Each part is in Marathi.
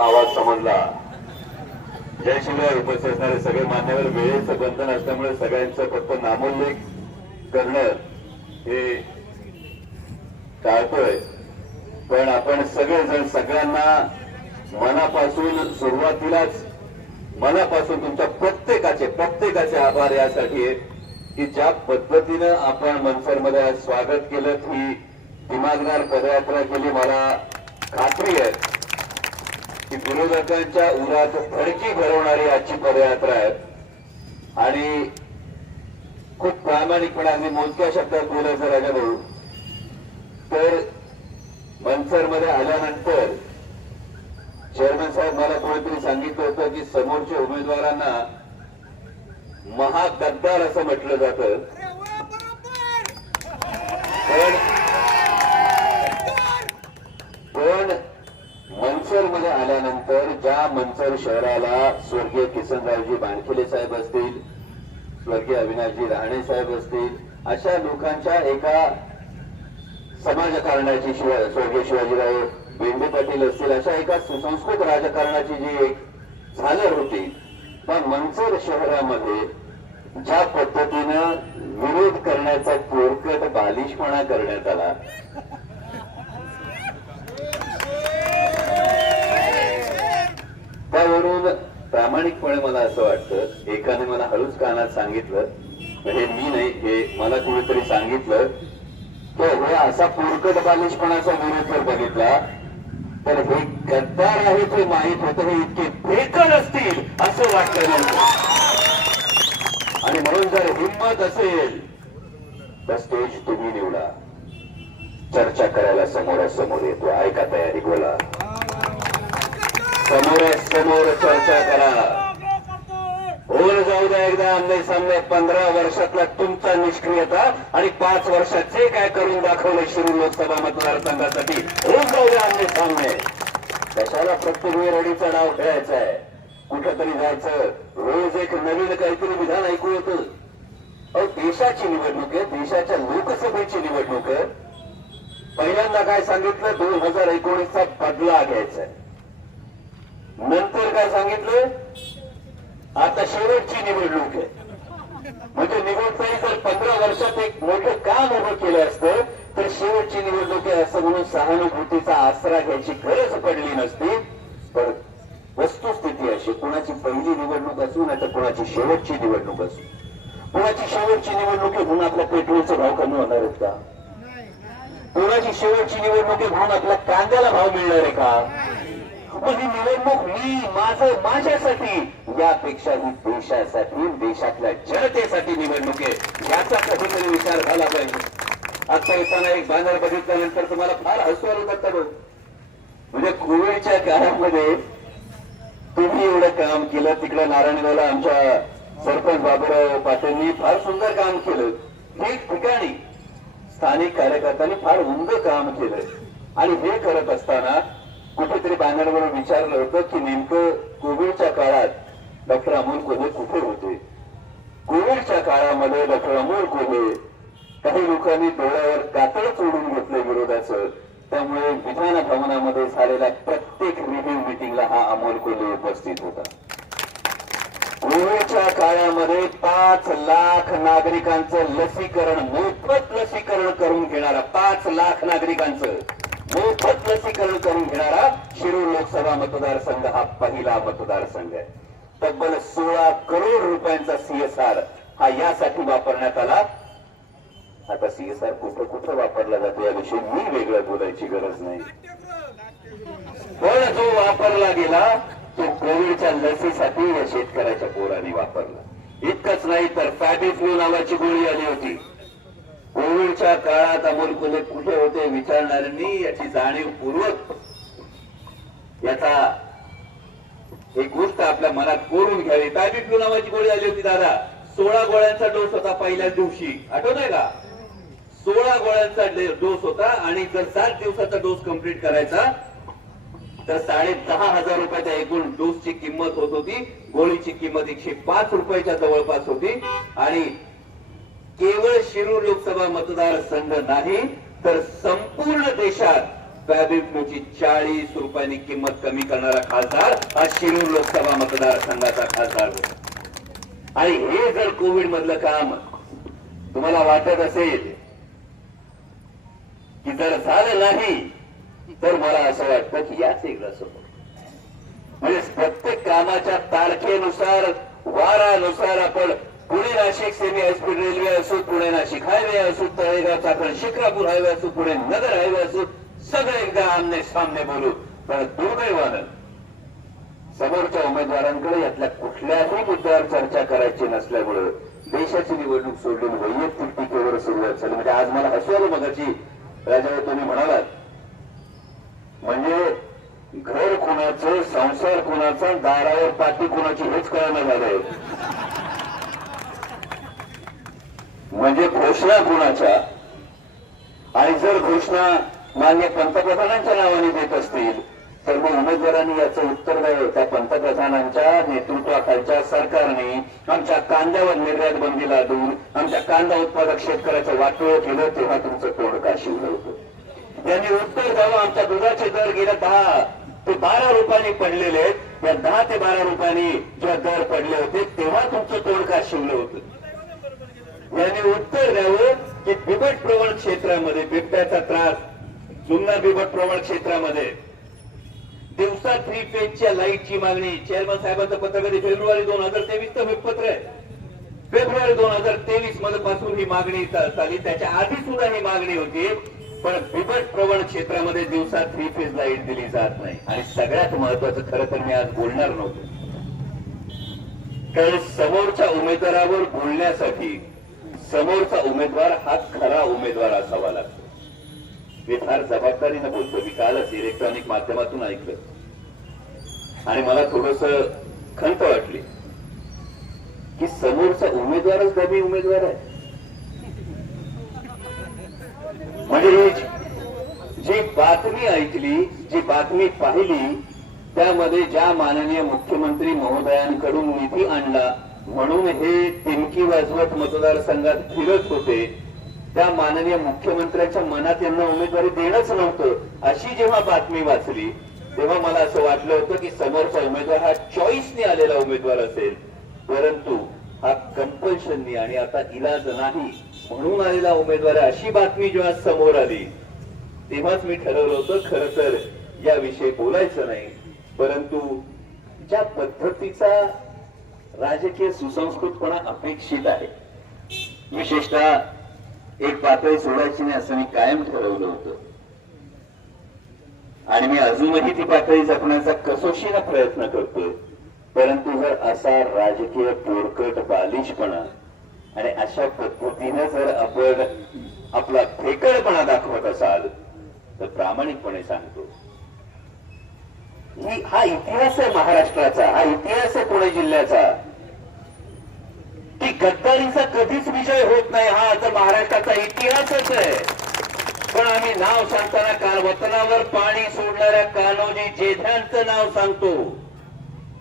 आवाज समजला. जय उपस्थित असणारे सगळे मान्यवर वेळेचं बंधन असल्यामुळे सगळ्यांचं फक्त नामोल्लेख करणं हे टाळतोय. पण आपण सगळेजण सगळ्यांना मनापासून सुरुवातीलाच मनापासून तुमच्या प्रत्येकाचे प्रत्येकाचे आभार यासाठी. आहेत की ज्या पद्धतीनं आपण मनसरमध्ये आज स्वागत केलं ही दिमागदार पदयात्रा केली मला खात्री आहे. की विरोधकांच्या उरात फडकी भरवणारी आजची पदयात्रा आहे. आणि खूप प्रामाणिकपणे अगदी मोजक्या शब्दात बोलायचं राजा भाऊ तर मनसरमध्ये आल्यानंतर चेअरमॅन साहेब मला कोणीतरी सांगितलं होतं की समोरच्या उमेदवारांना महागद्दार असं म्हटलं जात. पण पण मनसरमध्ये आल्यानंतर ज्या मनसर शहराला स्वर्गीय किसनरावजी बाणखिले साहेब असतील स्वर्गीय अविनाशजी राणे साहेब असतील अशा लोकांच्या एका समाजकारणाची शिवा स्वर्गीय शिवाजीराव बेंडे पाटील असतील अशा एका सुसंस्कृत राजकारणाची जी एक झालर होती पण मनसर शहरामध्ये ज्या पद्धतीनं विरोध करण्याचा पोरकट बालिशपणा करण्यात आला. त्यावरून प्रामाणिकपणे मला असं वाटतं एकाने मला हळूच कानात सांगितलं हे मी नाही हे मला कुणीतरी सांगितलं की हे हो, असा पोरकट बालिशपणाचा विरोध जर बघितला तर हे गद्दार आहे ते माहीत होतं. हे इतके बेकल असतील असं वाटलं नव्हतं. आणि म्हणून जर हिंमत असेल तर स्टेज तुम्ही निवडा. चर्चा करायला समोरासमोर येतो. ऐका तयारी बोला. समोरासमोर चर्चा करा. होऊन जाऊ द्या एकदा आमदार सामने. पंधरा वर्षातला तुमचा निष्क्रियता आणि पाच वर्षाचे काय करून दाखवले शिरू लोकसभा मतदारसंघासाठी होऊन जाऊ द्या आमदार सामने. कशाला प्रत्येक वेळ रडीचा डाव खेळायचा आहे? कुठंतरी जायचं. रोज एक नवीन काहीतरी विधान ऐकू येतं. अहो देशाची निवडणूक आहे देशाच्या लोकसभेची निवडणूक आहे. पहिल्यांदा काय सांगितलं? दोन हजार एकोणीसचा बदला घ्यायचा आहे. नंतर काय सांगितलं? आता शेवटची निवडणूक आहे. म्हणजे निवडताही जर पंधरा वर्षात एक मोठं काम उभं केलं असतं तर शेवटची निवडणूक आहे असं म्हणून सहानुभूतीचा आसरा घ्यायची गरज पडली नसती. पण वस्तुस्थिती अशी कुणाची पहिली निवडणूक असू नाही तर कुणाची शेवटची निवडणूक असू. कुणाची शेवटची निवडणूक आहे म्हणून आपल्या पेट्रोलचे भाव कमी होणार आहेत का? कोणाची शेवटची निवडणूक आहे म्हणून आपल्या कांद्याला भाव मिळणार आहे का? ही निवडणूक मी माझ माझ्यासाठी यापेक्षा ही देशासाठी देशातल्या जनतेसाठी निवडणूक आहे. याचा कधीतरी विचार झाला पाहिजे. आता येताना एक बॅनर बघितल्यानंतर तुम्हाला फार हसू आलं करता बघ म्हणजे कोविडच्या काळामध्ये तुम्ही एवढं काम केलं तिकडे नारायणगावला आमच्या सरपंच बाबूराव पाटीलनी फार सुंदर काम केलं. हे ठिकाणी स्थानिक कार्यकर्त्यांनी फार उमद काम केलं. आणि हे करत असताना कुठेतरी बॅनरवर विचारलं होतं की नेमकं कोविडच्या काळात डॉक्टर अमोल कोल्हे कुठे होते? कोविडच्या काळामध्ये डॉक्टर अमोल कोल्हे काही लोकांनी डोळ्यावर कातळ चोडून घेतलं विरोधाचं. त्यामुळे विधान भवनामध्ये झालेल्या प्रत्येक रिव्ह्यू मिटिंगला हा अमोल कोल्हे उपस्थित होता. कोविडच्या काळामध्ये पाच लाख नागरिकांचं लसीकरण मोफत लसीकरण करून घेणारा पाच लाख नागरिकांचं मोफत लसीकरण करून घेणारा शिरूर लोकसभा मतदारसंघ हा पहिला मतदारसंघ आहे. तब्बल सोळा करोड रुपयांचा सीएसआर हा यासाठी वापरण्यात आला. आता सीएसआर कुठं कुठं वापरला जातो याविषयी मी वेगळं बोलायची गरज नाही. पण जो वापरला गेला तो कोविडच्या लसीसाठी या शेतकऱ्याच्या पोरांनी वापरला. इतकंच नाही तर फॅबिफ्लू नावाची गोळी आली होती. कोविडच्या काळात अमोल कोल्हे कुठे होते विचारणाऱ्यांनी याची जाणीवपूर्वक याचा एक गोष्ट आपल्या मनात कोरून घ्यावी. फॅबिफ्लू नावाची गोळी आली होती दादा? सोळा गोळ्यांचा डोस होता पहिल्याच दिवशी. आठवत आहे का? सोळा गोळ्यांचा डोस होता आणि जर सात दिवसाचा डोस कंप्लीट करायचा तर साडे दहा हजार रुपयाच्या एकूण डोसची किंमत होत होती. गोळीची किंमत एकशे पाच रुपयाच्या जवळपास होती. आणि केवळ शिरूर लोकसभा मतदारसंघ नाही तर संपूर्ण देशात फॅब्रिकची चाळीस रुपयांनी किंमत कमी करणारा खासदार हा शिरूर लोकसभा मतदारसंघाचा खासदार होता. आणि हे जर कोविड मधलं काम तुम्हाला वाटत असेल की जर झालं नाही तर मला असं वाटतं की याच एकदा समोर म्हणजे प्रत्येक कामाच्या तारखेनुसार वारानुसार आपण Pune Nashik semi high speed railway असो पुणे नाशिक हायवे असो तळेगाव चाकण शिक्रापूर हायवे असो पुणे नगर हायवे असो सगळं एकदा आमने सामने बोलू. पण दुर्दैवानं समोरच्या उमेदवारांकडे यातल्या कुठल्याही मुद्द्यावर चर्चा करायची नसल्यामुळे देशाची निवडणूक सोडून वैयक्तिक टीकेवर सुरुवात झाली. म्हणजे आज मला हसू आलं मगाची राजा तुम्ही म्हणालात. म्हणजे घर कोणाचं संसार कोणाचा दारावर पाठी कोणाची हेच कळणं झालंय. म्हणजे घोषणा कोणाच्या? आणि जर घोषणा मान्य पंतप्रधानांच्या नावाने देत असतील तर मग उमेदवारांनी याचं उत्तर द्यावं. त्या पंतप्रधानांच्या नेतृत्वाखालच्या सरकारने आमच्या कांद्यावर निर्यात बंदी लादून आमच्या कांदा उत्पादक शेतकऱ्याचं वाटोळ केलं तेव्हा तुमचं तोंड का शिवलं होतं? त्यांनी उत्तर द्यावं. आमच्या दुधाचे दर गेल्या दहा ते बारा रुपयांनी पडलेले आहेत. या दहा ते बारा रुपयांनी जेव्हा दर पडले होते तेव्हा तुमचं तोंड का शिवलं होतं? याने उत्तर द्यावं की बिबट प्रवण क्षेत्रामध्ये बिबट्याचा त्रास जुन्ना बिबट प्रवण क्षेत्रामध्ये. दिवसा थ्री फेजच्या लाईटची मागणी. चेअरमन साहेबांचं पत्र कधी? फेब्रुवारी दोन हजार तेवीस चं पत्र आहे. फेब्रुवारी दोन हजार तेवीसमध्ये पासून ही मागणी चालली त्याच्या आधी सुद्धा ही मागणी होती पण बिबट प्रवण क्षेत्रामध्ये दिवसा थ्री फेज लाइट दिली जात नाही. आणि सगळ्यात महत्वाचं खरं तर मी आज बोलणार नव्हतो. कारण समोरच्या उमेदवारावर बोलण्यासाठी समोरचा उमेदवार हा खरा उमेदवार असावा लागतो. मी फार जबाबदारीनं बोलतो मी कालच इलेक्ट्रॉनिक माध्यमातून ऐकलं. आणि मला थोडस खंत वाटली की समोरचा उमेदवारच कमी उमेदवार आहे. म्हणजे जी बातमी ऐकली जी बातमी पाहिली त्यामध्ये ज्या माननीय मुख्यमंत्री महोदयांकडून निधी आणला म्हणून हे तिमकी वाजवत मतदारसंघात फिरत होते. त्या माननीय मुख्यमंत्र्यांच्या मनात यांना उमेदवारी देणंच नव्हतं अशी जेव्हा बातमी वाचली तेव्हा मला असं वाटलं होतं की समोरचा उमेदवार हा चॉईसने आलेला उमेदवार असेल. परंतु हा कंपल्शननी आणि आता इलाज नाही म्हणून आलेला उमेदवार अशी बातमी जेव्हा समोर आली तेव्हाच मी ठरवलं होतं खर तर याविषयी बोलायचं नाही. परंतु ज्या पद्धतीचा राजकीय सुसंस्कृतपणा अपेक्षित आहे. विशेषतः एक पातळी सोडायची नाही असं मी कायम ठरवलं होतं. आणि मी अजूनही ती पातळी जपण्याचा कसोशीनं प्रयत्न करतोय. परंतु जर असा राजकीय पोरकट बालिशपणा आणि अशा पद्धतीनं जर आपण आपला फेकळपणा दाखवत असाल तर प्रामाणिकपणे सांगतो. हा इतिहास आहे महाराष्ट्राचा हा इतिहास आहे पुणे जिल्ह्याचा. की गद्दारीचा कधीच विजय होत नाही हा आता महाराष्ट्राचा इतिहासच आहे. पण आम्ही नाव सांगताना काल वतनावर पाणी सोडणाऱ्या कानोजी जेठ्यांचं नाव सांगतो.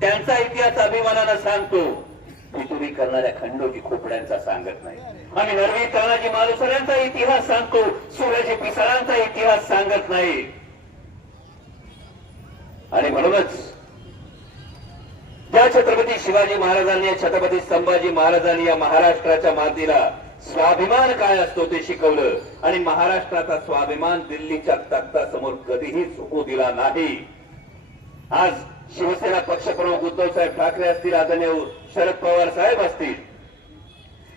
त्यांचा इतिहास अभिमानानं सांगतो. फितुरी करणाऱ्या खंडोजी खोपड्यांचा सांगत नाही. आम्ही नरवी तानाजी मालुसऱ्यांचा इतिहास सांगतो. सूर्याजी पिसाळांचा इतिहास सांगत नाही. आणि म्हणूनच ज्या छत्रपती शिवाजी महाराजांनी छत्रपती संभाजी महाराजांनी या महाराष्ट्राच्या मातीला स्वाभिमान काय असतो ते शिकवलं. आणि महाराष्ट्राचा स्वाभिमान दिल्लीच्या तख्तासमोर कधीही चुकू दिला नाही. आज शिवसेना पक्षप्रमुख उद्धव साहेब ठाकरे असतील आदरणीय शरद पवार साहेब असतील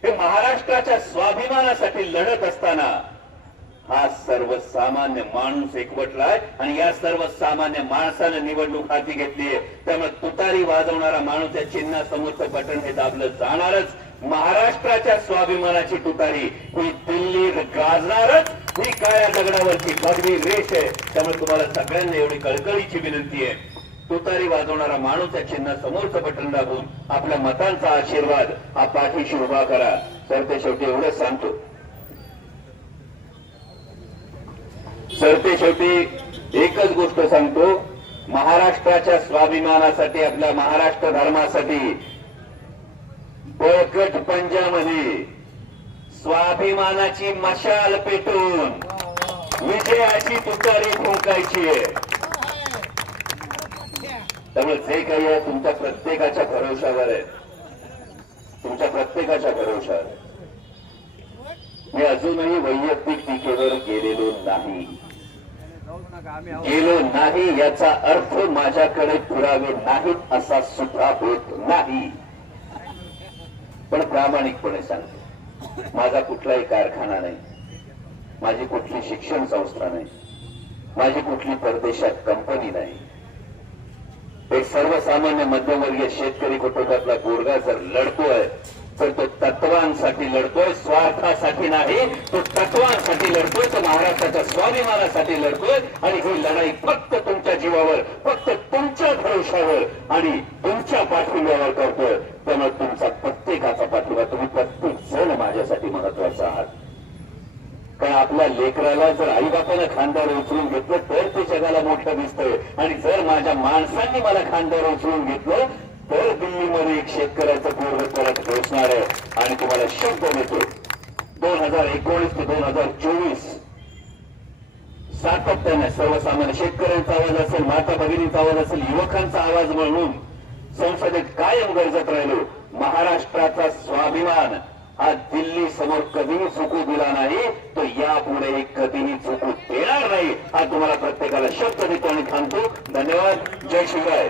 हे महाराष्ट्राच्या स्वाभिमानासाठी लढत असताना हा सर्वसामान्य माणूस एकवटलाय आणि या सर्वसामान्य माणसानं निवडणूक हाती घेतलीये त्यामुळे तुतारी वाजवणारा माणूस या चिन्हासमोरचं बटन हे दाबलं जाणारच. महाराष्ट्राच्या स्वाभिमानाची तुतारी. ही दिल्लीत गाजणारच. ही काळ्या दगडावरची भगवी रेष आहे. त्यामुळे तुम्हाला सगळ्यांना एवढी कळकळीची विनंती आहे. तुतारी वाजवणारा माणूस या चिन्ह समोरचं बटन दाबून आपल्या मतांचा आशीर्वाद हा पाठीशी उभा करा. तर ते शेवटी एवढंच सांगतो. सरते शेवटी एकच गोष्ट सांगतो. महाराष्ट्राच्या स्वाभिमानासाठी आपल्या महाराष्ट्र धर्मासाठी बळकट पंजामध्ये स्वाभिमानाची मशाल पेटून विजयाची तुतारी फुंकायची आहे. त्यामुळे जे काही आहे तुमच्या प्रत्येकाच्या भरोशावर आहे. तुमच्या प्रत्येकाच्या भरोशावर आहे. मी अजूनही वैयक्तिक टीकेवर गेलेलो नाही. गेलो नाही याचा अर्थ माझ्याकडे पुरावे नाहीत असा सुद्धा होत नाही. पण प्रामाणिकपणे सांगतो माझा कुठलाही कारखाना नाही माझी कुठली शिक्षण संस्था नाही माझी कुठली परदेशात कंपनी नाही. एक सर्वसामान्य मध्यमवर्गीय शेतकरी कुटुंबातला गोरगा जर लढतोय तर तो तत्वांसाठी लढतोय स्वार्थासाठी नाही तो तत्वांसाठी लढतोय तो महाराष्ट्राच्या स्वाभिमानासाठी लढतोय आणि ही लढाई फक्त तुमच्या जीवावर फक्त तुमच्या भरोशावर आणि तुमच्या पाठिंब्यावर करतोय. त्यामुळे तुमचा प्रत्येकाचा पाठिंबा तुम्ही प्रत्येक जण माझ्यासाठी महत्त्वाचा आहात. कारण आपल्या लेकराला जर आईबापानं खांद्यावर उचलून घेतलं तर ते जगाला मोठं दिसतंय. आणि जर माझ्या माणसांनी मला खांद्यावर उचलून घेतलं तर दिल्लीमध्ये एक शेतकऱ्याचं पूर्व परत पोहोचणार आहे आणि तुम्हाला शब्द देतो दोन हजार एकोणीस ते दोन हजार चोवीस सातत्याने सर्वसामान्य शेतकऱ्यांचा आवाज असेल माता भगिनीचा आवाज असेल युवकांचा आवाज म्हणून संसदेत कायम गरजत राहिलो. महाराष्ट्राचा स्वाभिमान हा दिल्ली समोर कधीही चुकू दिला नाही तो यापुढे कधीही चुकू देणार नाही हा तुम्हाला प्रत्येकाला शब्द देतो आणि थांबतो धन्यवाद. जय शिवराय